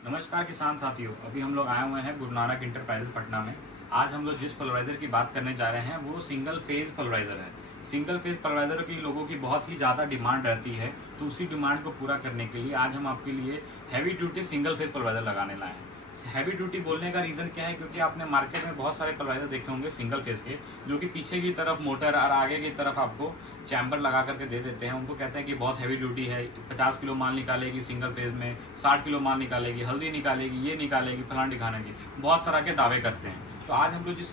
नमस्कार किसान साथियों, अभी हम लोग आए हुए हैं गुरु नानक इंटरप्राइजेज पटना में। आज हम लोग जिस पल्वराइजर की बात करने जा रहे हैं वो सिंगल फेज पल्वराइजर है। सिंगल फेज पल्वराइजर की लोगों की बहुत ही ज़्यादा डिमांड रहती है, तो उसी डिमांड को पूरा करने के लिए आज हम आपके लिए heavy duty single phase pulveriser लगाने लाए हैं। हैवी ड्यूटी बोलने का रीज़न क्या है, क्योंकि आपने मार्केट में बहुत सारे पल्वराइजर देखे होंगे सिंगल फेज के, जो कि पीछे की तरफ मोटर और आगे की तरफ आपको चैम्बर लगा करके दे देते हैं। उनको कहते हैं कि बहुत हैवी ड्यूटी है, 50 किलो माल निकालेगी सिंगल फेज में, 60 किलो माल निकालेगी, हल्दी निकालेगी, ये निकालेगी, फलान दिखानेगी, बहुत तरह के दावे करते हैं। तो आज हम लोग जिस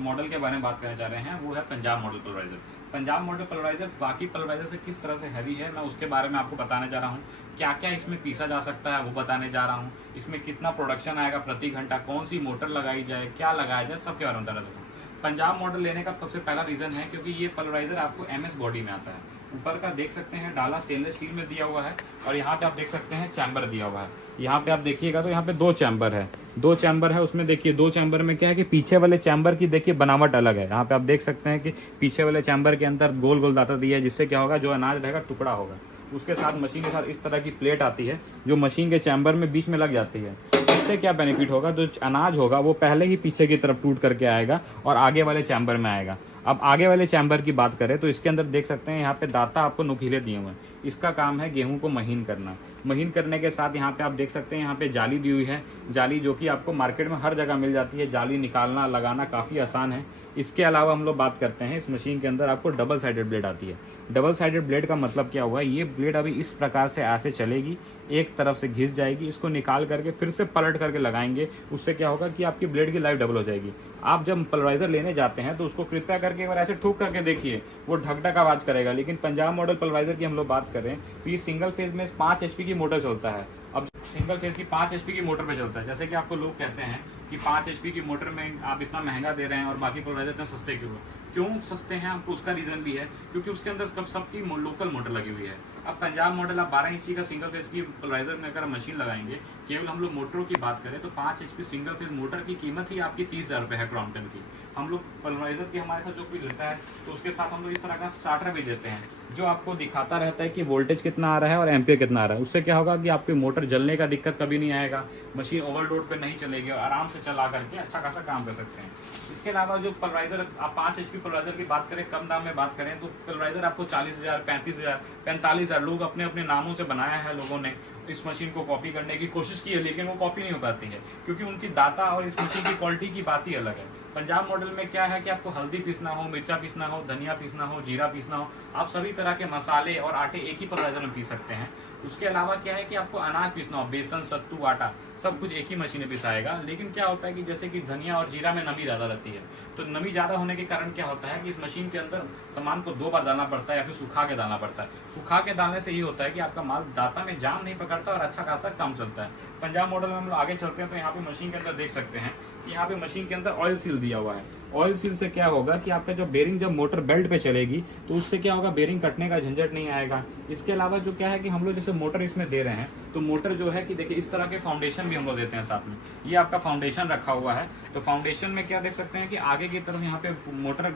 मॉडल के बारे में बात करने जा रहे हैं वो है Punjab model pulveriser. Punjab model pulveriser बाकी पल्वराइजर से किस तरह से हैवी है, मैं उसके बारे में आपको बताने जा रहा हूँ। क्या क्या इसमें पीसा जा सकता है वो बताने जा रहा हूँ। इसमें कितना प्रोडक्शन आएगा प्रति घंटा, कौन सी मोटर लगाई जाए, क्या लगाया जाए, सबके बारे में बता रहा हूँ। पंजाब मॉडल लेने का सबसे पहला रीजन है क्योंकि ये पल्वराइजर आपको एमएस बॉडी में आता है। ऊपर का देख सकते हैं डाला स्टेनलेस स्टील में दिया हुआ है, और यहाँ पे आप देख सकते हैं चैम्बर दिया हुआ है। यहाँ पे आप देखिएगा तो यहाँ पे दो चैम्बर है। उसमें देखिए दो चैम्बर में क्या है कि पीछे वाले चैम्बर की देखिए बनावट अलग है। यहाँ पे आप देख सकते हैं कि पीछे वाले चैम्बर के अंदर गोल गोल दाता दिया है, जिससे क्या होगा, जो अनाज रहेगा टुकड़ा होगा। उसके साथ मशीन के साथ इस तरह की प्लेट आती है जो मशीन के चैम्बर में बीच में लग जाती है। इससे क्या बेनिफिट होगा, जो अनाज होगा वो पहले ही पीछे की तरफ टूट करके आएगा और आगे वाले चैम्बर में आएगा। अब आगे वाले चैम्बर की बात करें तो इसके अंदर देख सकते हैं यहाँ पे दाता आपको नुकीले दिए हुए हैं। इसका काम है गेहूं को महीन करना। महीन करने के साथ यहाँ पे आप देख सकते हैं यहाँ पे जाली दी हुई है, जाली जो कि आपको मार्केट में हर जगह मिल जाती है। जाली निकालना लगाना काफ़ी आसान है। इसके अलावा हम लोग बात करते हैं, इस मशीन के अंदर आपको डबल साइडेड ब्लेड आती है। डबल साइडेड ब्लेड का मतलब क्या हुआ, ये ब्लेड अभी इस प्रकार से ऐसे चलेगी, एक तरफ से घिस जाएगी, इसको निकाल करके फिर से पलट करके लगाएंगे। उससे क्या होगा कि आपकी ब्लेड की लाइफ डबल हो जाएगी। आप जब पल्वराइजर लेने जाते हैं तो उसको कृपया करके एक बार ऐसे ठोक करके देखिए, वो ढक ढक आवाज करेगा। लेकिन पंजाब मॉडल पल्वराइजर की हम लोग बात करें तो ये सिंगल फेज में 5 HP की मोटर चलता है। अब सिंगल फेज की 5 HP की मोटर पे चलता है। जैसे कि आपको लोग कहते हैं कि 5 HP की मोटर में आप इतना महंगा दे रहे हैं और बाकी पल्वराइजर इतने सस्ते क्यों सस्ते हैं, आपको उसका रीजन भी है क्योंकि उसके अंदर सबकी लोकल मोटर लगी हुई है। अब पंजाब मॉडल आप 12 इंची का सिंगल फेज की पल्वराइजर में अगर मशीन लगाएंगे, केवल हम लोग मोटरों की बात करें तो 5 HP सिंगल फेज मोटर की कीमत ही आपकी 30,000 रुपये है क्रॉम्पटन की। हम लोग पल्वराइजर की हमारे साथ जो कोई लेता है तो उसके साथ हम लोग इस तरह का स्टार्टर भी देते हैं जो आपको दिखाता रहता है कि वोल्टेज कितना आ रहा है और एम्पियर कितना आ रहा है। उससे क्या होगा कि आपकी मोटर जलने का दिक्कत कभी नहीं आएगा, मशीन ओवरलोड पे नहीं चलेगी और आराम से चला करके अच्छा खासा काम कर सकते हैं। इसके अलावा जो पल्वराइजर आप 5 HP पल्वराइजर की बात करें, कम दाम में बात करें तो पल्वराइजर आपको 40,000, 35,000, 45,000 लोग अपने अपने नामों से बनाया है। लोगों ने इस मशीन को कॉपी करने की कोशिश की है लेकिन वो कॉपी नहीं हो पाती है क्योंकि उनकी दाता और इस मशीन की क्वालिटी की बात ही अलग है। पंजाब मॉडल में क्या है कि आपको हल्दी पीसना हो, मिर्चा पीसना हो, धनिया पीसना हो, जीरा पीसना हो, आप सभी तरह के मसाले और आटे एक ही पल्वराइजर में पीस सकते हैं। उसके अलावा क्या है कि आपको अनाज पीसना हो, बेसन, सत्तू, आटा, सब कुछ एक ही मशीन में पिसाएगा। लेकिन क्या होता है कि जैसे कि धनिया और जीरा में नमी ज़्यादा रहती है, तो नमी ज़्यादा होने के कारण क्या होता है कि इस मशीन के अंदर सामान को 2 बार डालना पड़ता है या फिर सुखा के डालना पड़ता है। सुखा के डालने से ये होता है कि आपका माल दाता में जाम नहीं पकड़ता और अच्छा खासा काम चलता है। पंजाब मॉडल में हम लोग आगे चलते हैं तो यहाँ पे मशीन के अंदर देख सकते हैं कि यहाँ पे मशीन के अंदर ऑयल सील दिया हुआ है। ऑयल सील से क्या होगा कि आपका जो बेरिंग जब मोटर बेल्ट पे चलेगी तो उससे क्या होगा, बेरिंग कटने का झंझट नहीं आएगा। इसके अलावा जो क्या है कि हम लोग जैसे मोटर इसमें दे रहे हैं तो मोटर जो है कि देखिए इस तरह के फाउंडेशन भी हम लोग देते हैं साथ में। ये आपका फाउंडेशन रखा हुआ है, तो फाउंडेशन में क्या देख सकते हैं कि आगे की तरफ यहाँ पे मोटर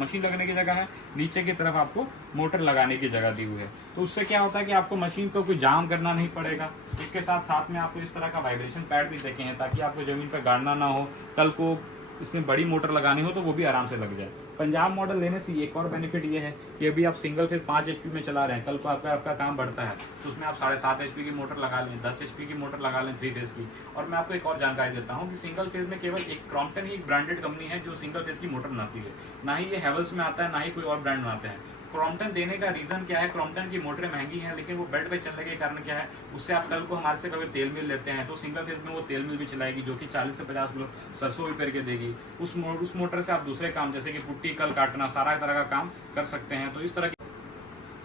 मशीन लगने की जगह है, नीचे की तरफ आपको मोटर लगाने की जगह दी हुई है। तो उससे क्या होता है कि आपको मशीन को कोई जाम करना नहीं पड़ेगा। इसके साथ साथ में आपको इस तरह का वाइब्रेशन पैड भी देखे हैं ताकि आपको जमीन पर गाड़ना ना हो, कल को इसमें बड़ी मोटर लगानी हो तो वो भी आराम से लग जाए। पंजाब मॉडल लेने से एक और बेनिफिट ये है कि अभी आप सिंगल फेज 5 HP में चला रहे हैं, कल को आपका काम बढ़ता है तो उसमें आप 7.5 HP की मोटर लगा लें, 10 HP की मोटर लगा लें 3 फेज की। और मैं आपको एक और जानकारी देता हूँ कि सिंगल फेज में केवल एक क्रॉम्पटन ही एक ब्रांडेड कंपनी है जो सिंगल फेज की मोटर बनाती है। ना ही ये हेवल्स में आता है, ना ही कोई और ब्रांड बनाते हैं। क्रॉम्पटन देने का रीजन क्या है, क्रॉम्पटन की मोटरें महंगी हैं लेकिन वो बेल्ट पे चलने के कारण क्या है, उससे आप कल को हमारे से कभी तेल मिल लेते हैं तो सिंगल फेज में वो तेल मिल भी चलाएगी जो कि 40 से 50 किलो सरसों भी पेर के देगी। उस मोटर से आप दूसरे काम जैसे कि पुट्टी, कल काटना, सारा तरह का काम कर सकते हैं। तो इस तरह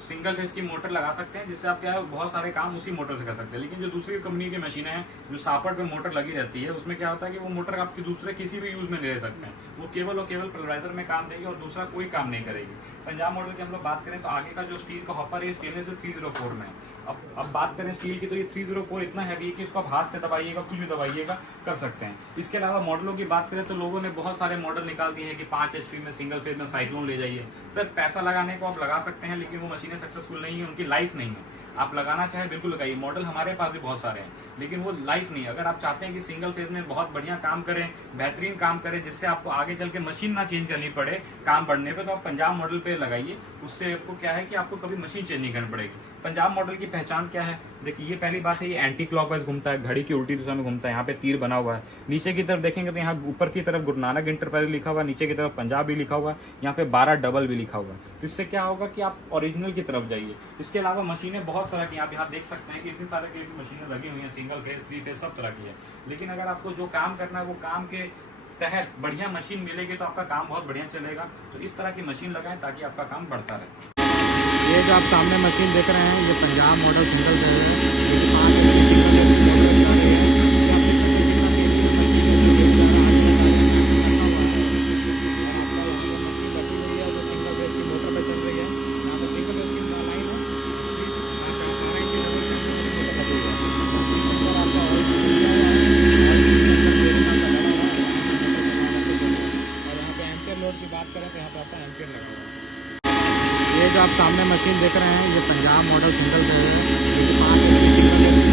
सिंगल फेज की मोटर लगा सकते हैं जिससे आप क्या है बहुत सारे काम उसी मोटर से कर सकते हैं। लेकिन जो दूसरी कंपनी की मशीनें हैं जो सापर पे मोटर लगी रहती है उसमें क्या होता है कि वो मोटर आपकी दूसरे किसी भी यूज में ले सकते हैं, वो केवल और केवल पल्वराइजर में काम देगी और दूसरा कोई काम नहीं करेगी। पंजाब मॉडल की हम लोग बात करें तो आगे का जो स्टील का हॉपर है स्टेनलेस से 304 में है। अब बात करें स्टील की तो ये 304 इतना हैवी है कि इसको आप हाथ से दबाइएगा, कुछ भी दबाइएगा, कर सकते हैं। इसके अलावा मॉडलों की बात करें तो लोगों ने बहुत सारे मॉडल निकाल दिए हैं कि 5 HP में सिंगल फेज में साइक्लोन ले जाइए। सर पैसा लगाने को आप लगा सकते हैं लेकिन वो मशीनें सक्सेसफुल नहीं है, उनकी लाइफ नहीं है। आप लगाना चाहे बिल्कुल लगाइए, मॉडल हमारे पास भी बहुत सारे हैं, लेकिन वो लाइफ नहीं। अगर आप चाहते हैं कि सिंगल फेज में बहुत बढ़िया काम करें, बेहतरीन काम करें, जिससे आपको आगे चल के मशीन ना चेंज करनी पड़े काम बढ़ने पे, तो आप पंजाब मॉडल पे लगाइए। उससे आपको क्या है कि आपको कभी मशीन चेंज नहीं करनी पड़ेगी। पंजाब मॉडल की पहचान क्या है, देखिए ये पहली बात है, ये एंटी क्लॉकवाइज घूमता है, घड़ी की उल्टी दिशा में घूमता है। यहाँ पे तीर बना हुआ है। नीचे की तरफ देखेंगे तो यहाँ ऊपर की तरफ गुरु नानक इंटरप्राइज लिखा हुआ है, नीचे की तरफ पंजाब भी लिखा हुआ है, यहाँ पे 12 डबल भी लिखा हुआ है। तो इससे क्या होगा कि आप ओरिजिनल की तरफ जाइए। इसके अलावा मशीनें बहुत सारा की आप यहाँ देख सकते हैं कि इतनी सारे की मशीनें लगी हुई हैं, सिंगल फेज, 3 फेज, सब तरह की है। लेकिन अगर आपको जो काम करना है वो काम के तहत बढ़िया मशीन मिलेगी तो आपका काम बहुत बढ़िया चलेगा। तो इस तरह की मशीन लगाएं ताकि आपका काम बढ़ता रहे। ये जो आप सामने मशीन देख रहे हैं, ये पंजाब मॉडल सिंगल फेज है। ये 5 सिंगल की बात करें तो यहाँ पे आपका एम्पियर लगा हुआ है। ये जो आप सामने मशीन देख रहे हैं, ये पंजाब मॉडल सिंगल फेज है। ये 5